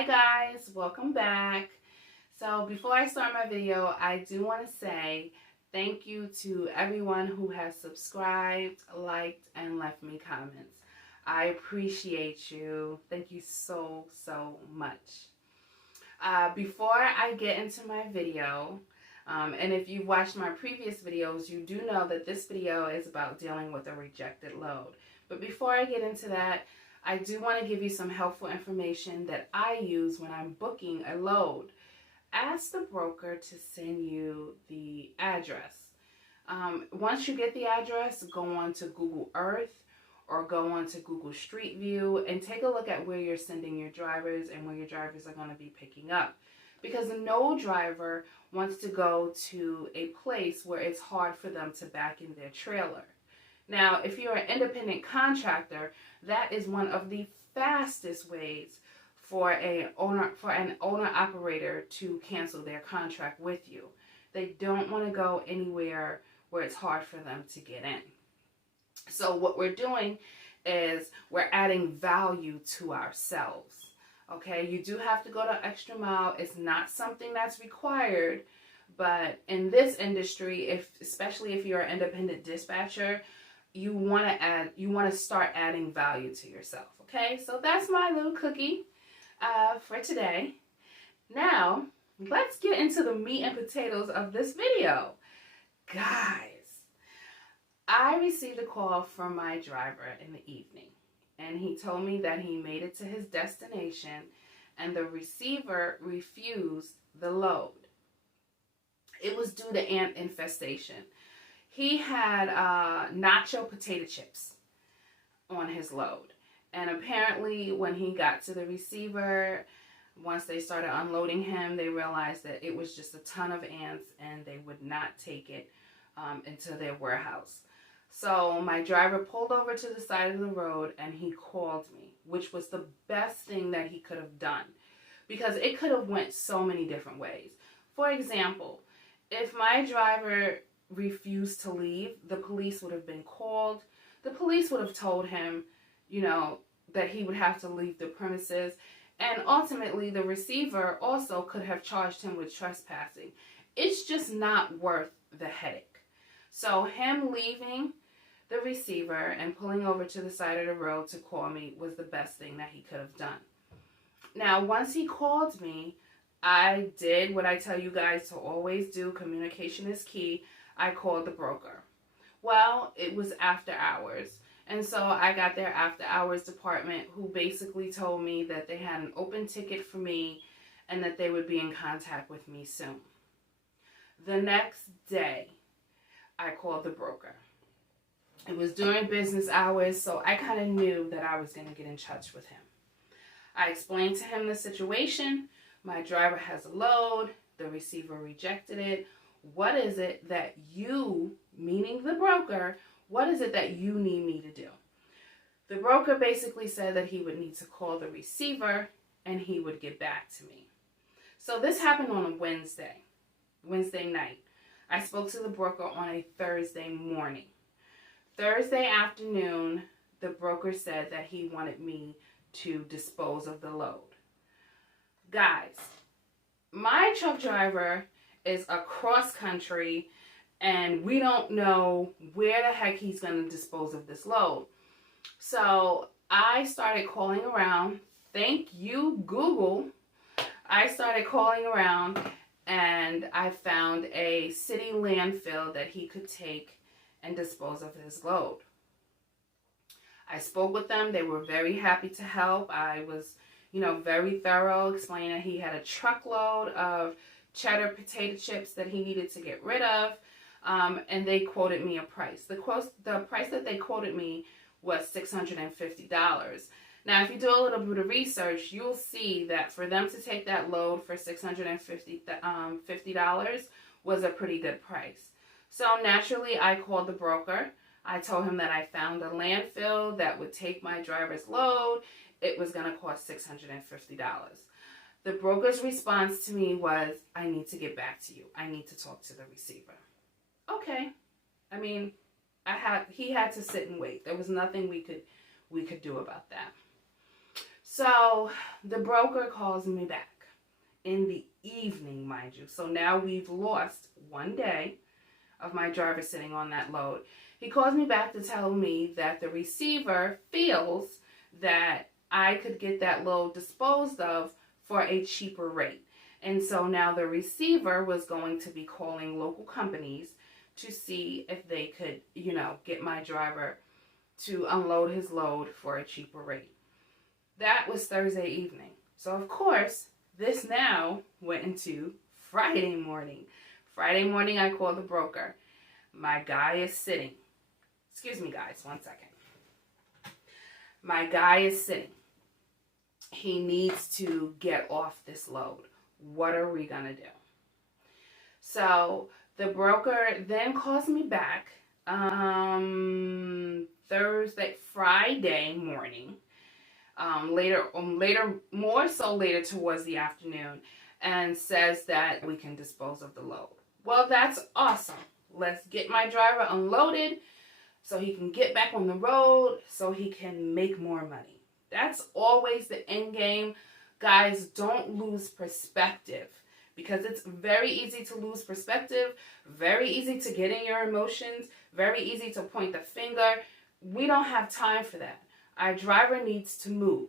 Hi guys, welcome back. So before I start my video, I do want to say thank you to everyone who has subscribed, liked, and left me comments. I appreciate you. Thank you so much. Before I get into my video, and if you've watched my previous videos, you do know that this video is about dealing with a rejected load. But before I get into that, I do want to give you some helpful information that I use when I'm booking a load. Ask the broker to send you the address. Once you get the address, go on to Google Earth or go on to Google Street View and take a look at where you're sending your drivers and where your drivers are going to be picking up. Because no driver wants to go to a place where it's hard for them to back in their trailer. Now, if you're an independent contractor, that is one of the fastest ways for an owner-operator to cancel their contract with you. They don't want to go anywhere where it's hard for them to get in. So what we're doing is we're adding value to ourselves. Okay, you do have to go the extra mile. It's not something that's required, but in this industry, especially if you're an independent dispatcher, you want to start adding value to yourself. Okay, so that's my little cookie for today. Now, let's get into the meat and potatoes of this video. Guys, I received a call from my driver in the evening, and he told me that he made it to his destination and the receiver refused the load. It was due to ant infestation. He had nacho potato chips on his load. And apparently when he got to the receiver, once they started unloading him, they realized that it was just a ton of ants and they would not take it into their warehouse. So my driver pulled over to the side of the road and he called me, which was the best thing that he could have done because it could have went so many different ways. For example, if my driver refused to leave, the police would have been called. The police would have told him, that he would have to leave the premises. And ultimately, the receiver also could have charged him with trespassing. It's just not worth the headache. So him leaving the receiver and pulling over to the side of the road to call me was the best thing that he could have done. Now, once he called me, I did what I tell you guys to always do. Communication is key. I called the broker. Well, it was after hours. And so I got their after hours department who basically told me that they had an open ticket for me and that they would be in contact with me soon. The next day, I called the broker. It was during business hours, so I kind of knew that I was going to get in touch with him. I explained to him the situation. My driver has a load. The receiver rejected it. What is it that you, meaning the broker, what is it that you need me to do? The broker basically said that he would need to call the receiver and he would get back to me. So this happened on a Wednesday night. I spoke to the broker on a Thursday morning. Thursday afternoon, the broker said that he wanted me to dispose of the load. Guys, my truck driver is across country and we don't know where the heck he's going to dispose of this load. So I started calling around. Thank you, Google. I started calling around and I found a city landfill that he could take and dispose of his load. I spoke with them. They were very happy to help. I was, very thorough, explaining that he had a truckload of cheddar potato chips that he needed to get rid of. And they quoted me a price. The price that they quoted me was $650. Now, if you do a little bit of research, you'll see that for them to take that load for $650 was a pretty good price. So naturally, I called the broker. I told him that I found a landfill that would take my driver's load. It was going to cost $650. The broker's response to me was, I need to get back to you. I need to talk to the receiver. Okay. I mean, he had to sit and wait. There was nothing we could do about that. So the broker calls me back in the evening, mind you. So now we've lost one day of my driver sitting on that load. He calls me back to tell me that the receiver feels that I could get that load disposed of for a cheaper rate. And so now the receiver was going to be calling local companies to see if they could, get my driver to unload his load for a cheaper rate. That was Thursday evening. So of course, this now went into Friday morning. Friday morning, I called the broker. My guy is sitting. Excuse me, guys, 1 second. My guy is sitting. He needs to get off this load. What are we going to do? So the broker then calls me back Friday morning. More so later towards the afternoon, and says that we can dispose of the load. Well, that's awesome. Let's get my driver unloaded so he can get back on the road so he can make more money. That's always the end game. Guys, don't lose perspective, because it's very easy to lose perspective, very easy to get in your emotions, very easy to point the finger. We don't have time for that. Our driver needs to move.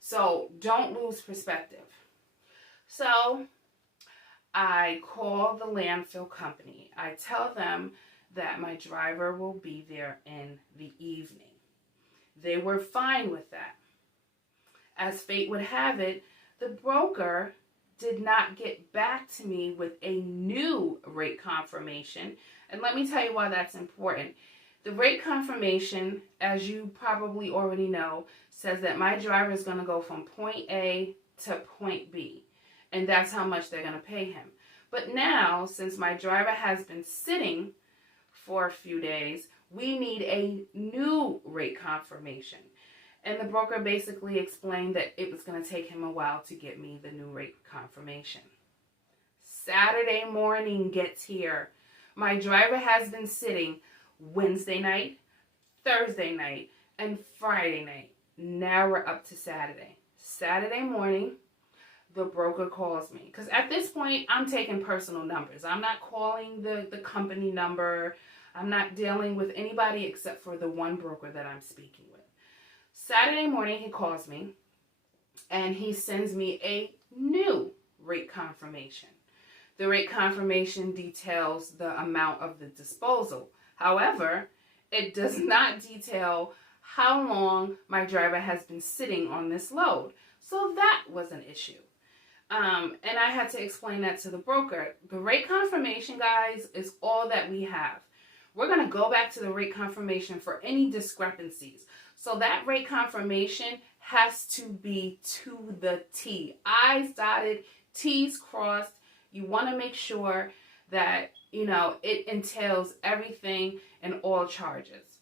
So don't lose perspective. So I call the landfill company. I tell them that my driver will be there in the evening. They were fine with that. As fate would have it, the broker did not get back to me with a new rate confirmation. And let me tell you why that's important. The rate confirmation, as you probably already know, says that my driver is going to go from point A to point B. And that's how much they're going to pay him. But now, since my driver has been sitting for a few days, we need a new rate confirmation. And the broker basically explained that it was going to take him a while to get me the new rate confirmation. Saturday morning gets here. My driver has been sitting Wednesday night, Thursday night, and Friday night. Now we're up to Saturday. Saturday morning, the broker calls me. Because at this point, I'm taking personal numbers. I'm not calling the company number. I'm not dealing with anybody except for the one broker that I'm speaking with. Saturday morning, he calls me, and he sends me a new rate confirmation. The rate confirmation details the amount of the disposal. However, it does not detail how long my driver has been sitting on this load. So that was an issue. And I had to explain that to the broker. The rate confirmation, guys, is all that we have. We're going to go back to the rate confirmation for any discrepancies. So that rate confirmation has to be to the T. I's dotted, T's crossed. You want to make sure that, it entails everything and all charges.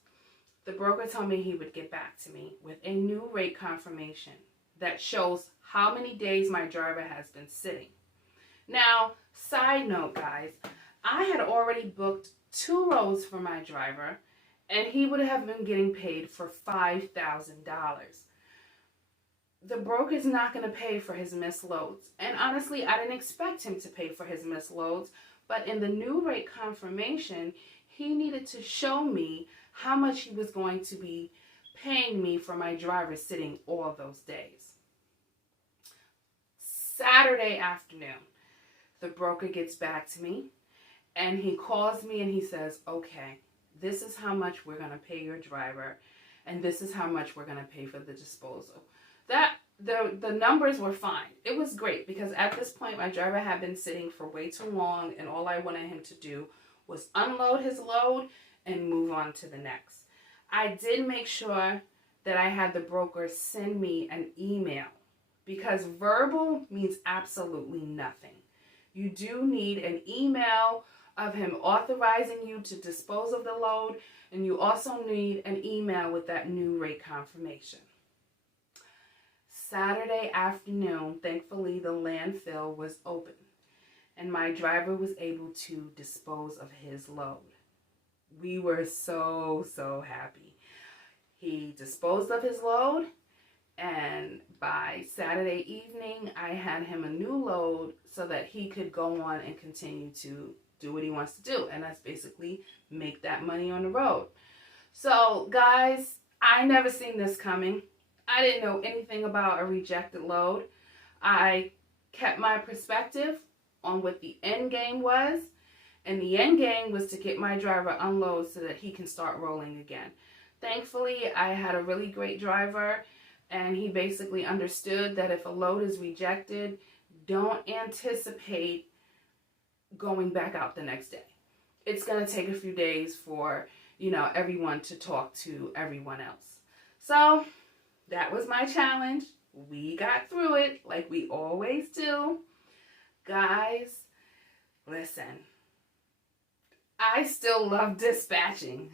The broker told me he would get back to me with a new rate confirmation that shows how many days my driver has been sitting. Now, side note, guys, I had already booked 2 rows for my driver, and he would have been getting paid for $5,000. The broker's not going to pay for his missed loads. And honestly, I didn't expect him to pay for his missed loads. But in the new rate confirmation, he needed to show me how much he was going to be paying me for my driver sitting all those days. Saturday afternoon, the broker gets back to me, and he calls me and he says, okay, this is how much we're going to pay your driver, and this is how much we're going to pay for the disposal. The numbers were fine. It was great because at this point my driver had been sitting for way too long, and all I wanted him to do was unload his load and move on to the next. I did make sure that I had the broker send me an email, because verbal means absolutely nothing. You do need an email of him authorizing you to dispose of the load, and you also need an email with that new rate confirmation. Saturday afternoon, thankfully the landfill was open, and my driver was able to dispose of his load. We were so happy. He disposed of his load, and by Saturday evening, I had him a new load so that he could go on and continue to do what he wants to do. And that's basically make that money on the road. So guys, I never seen this coming. I didn't know anything about a rejected load. I kept my perspective on what the end game was. And the end game was to get my driver unload so that he can start rolling again. Thankfully, I had a really great driver, and he basically understood that if a load is rejected, don't anticipate going back out the next day. It's going to take a few days for, everyone to talk to everyone else. So that was my challenge. We got through it like we always do. Guys, listen. I still love dispatching.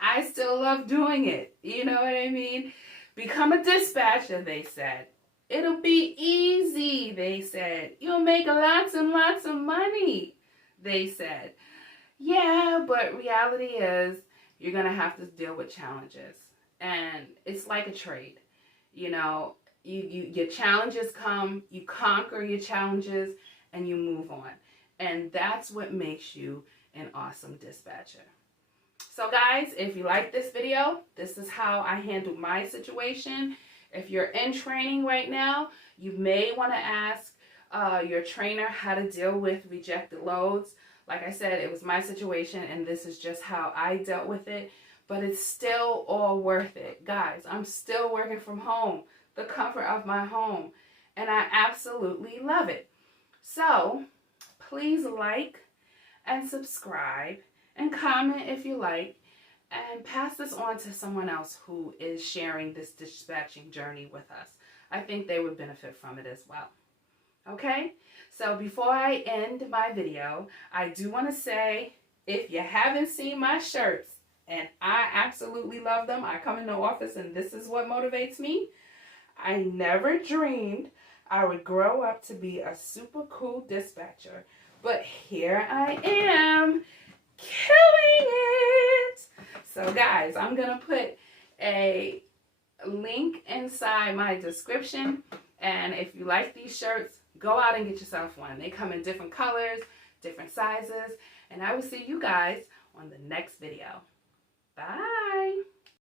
I still love doing it. You know what I mean? Become a dispatcher, they said. It'll be easy, they said. You'll make lots and lots of money, they said. Yeah, but reality is you're going to have to deal with challenges. And it's like a trade. Your challenges come, you conquer your challenges, and you move on. And that's what makes you an awesome dispatcher. So guys, if you like this video, this is how I handle my situation. If you're in training right now, you may want to ask your trainer how to deal with rejected loads. Like I said, it was my situation and this is just how I dealt with it. But it's still all worth it. Guys, I'm still working from home, the comfort of my home. And I absolutely love it. So please like and subscribe and comment if you like, and pass this on to someone else who is sharing this dispatching journey with us. I think they would benefit from it as well. Okay? So before I end my video, I do want to say, if you haven't seen my shirts, and I absolutely love them, I come in the office and this is what motivates me. I never dreamed I would grow up to be a super cool dispatcher. But here I am, killing it. So guys, I'm going to put a link inside my description. And if you like these shirts, go out and get yourself one. They come in different colors, different sizes. And I will see you guys on the next video. Bye.